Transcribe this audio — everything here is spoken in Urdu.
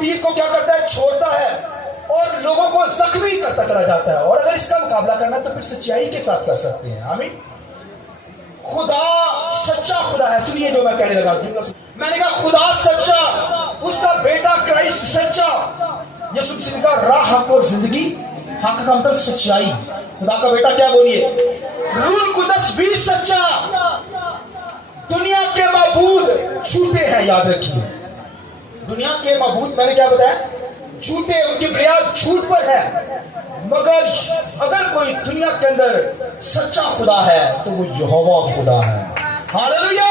تیر کو کیا کرتا ہے؟ چھوڑتا ہے اور لوگوں کو زخمی کرتا چلا جاتا ہے. اور اگر اس کا مقابلہ کرنا تو پھر سچائی کے ساتھ کر سکتے ہیں. آمین. خدا سچا خدا ہے. سنیے جو میں کہنے لگا, میں نے کہا خدا سچا, اس کا بیٹا کرائسٹ سچا. یسوع مسیح نے کہا راہ حق اور زندگی. حق کا مطلب سچائی. خدا کا بیٹا کیا بولیے؟ روح القدس بھی سچا. دنیا کے معبود جھوٹے ہیں, یاد رکھیے. دنیا کے معبود میں نے کیا بتایا؟ جھوٹے, ان کی بنیاد جھوٹ پر ہے. مگر اگر کوئی دنیا کے اندر سچا خدا ہے تو وہ یہوہ خدا ہے. ہاللویا.